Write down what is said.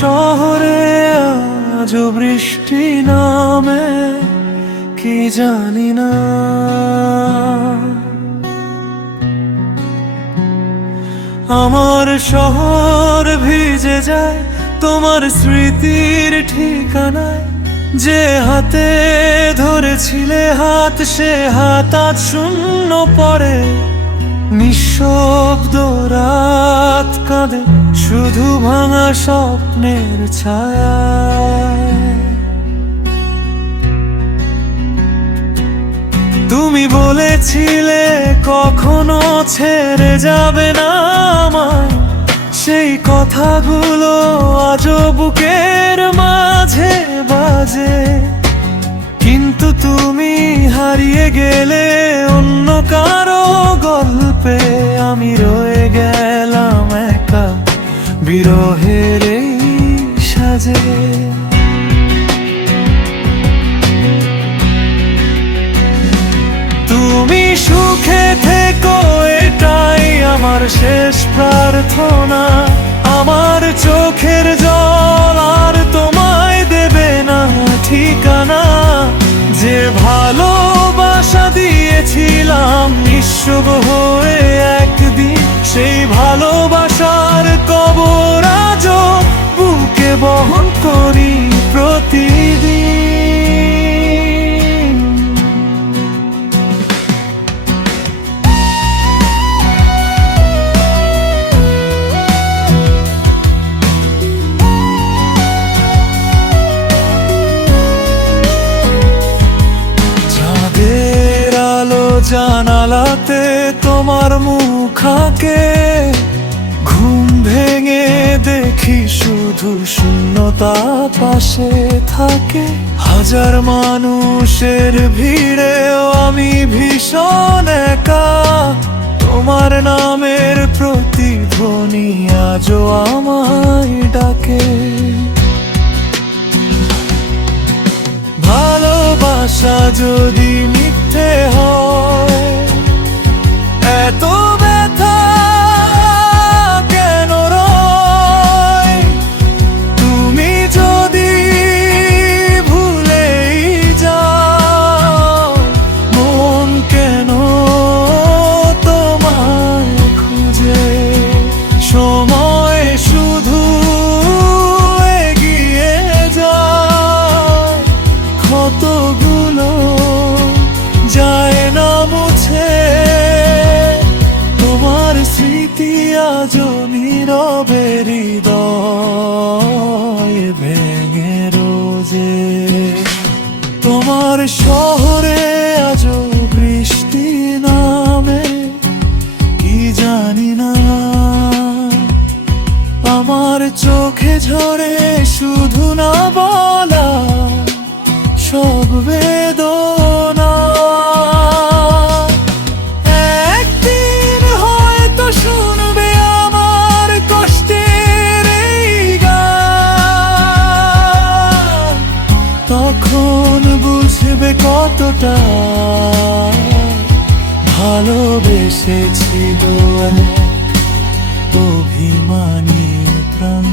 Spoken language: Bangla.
শহরে আজও বৃষ্টি নামে কি জানি না। আমার শহর ভিজে যায় তোমার স্মৃতির ঠিকানায়। যে হাতে ধরেছিলে হাত, সে হাত আজ শূন্য পড়ে। নিঃশব্দ রাত কাঁদে শুধু ভাঙা স্বপ্নের ছায়ায়। তুমি বলেছিলে কখনো ছেড়ে যাবে না আমায়, সেই কথাগুলো আজও বুকের মাঝে বাজে। কিন্তু তুমি হারিয়ে গেলে অন্য কারো গল্পে, আমি রয়ে গেলাম একা বিরহের এই সাজে। তুমি সুখে থেকো এটাই আমার শেষ প্রার্থনা। আমার চোখের জল আর তোমায় দেবে না ঠিকানা। যে ভালোবাসা দিয়েছিলাম নিঃস্ব হয়ে একদিন, সেই ভালোবাসার কবর আজও বুকে বহন করি প্রতিদিন। চাঁদের আলো জানালাতে তোমার মুখ আঁকে, ঘুম ভেঙে দেখি শুধু শূন্যতা পাশে থাকে। হাজার মানুষের ভিড়েও আমি ভীষণ একা, তোমার নামের প্রতিধ্বনি আজও আমায় ডাকে। ভালোবাসা যদি মিথ্যে হয়, এত ব্যথা কেন রয়? তুমি যদি ভুলেই যাও, মন কেন তোমায় খুঁজে? সময় শুধু এগিয়ে যায়, কতগুলো যায় না মুছে। তোমার স্মৃতি আজও নীরবে হৃদয় ভেঙে রোজে। তোমার শহরে আজও বৃষ্টি নামে কি জানি না। আমার চোখে ঝরে শুধু না বলা সব বেদনা। একদিন হয়তো শুনবে আমার কষ্টের এই গান, তখন বুঝবে কতটা ভালোবেসেছিল এক অভিমানী প্রাণ।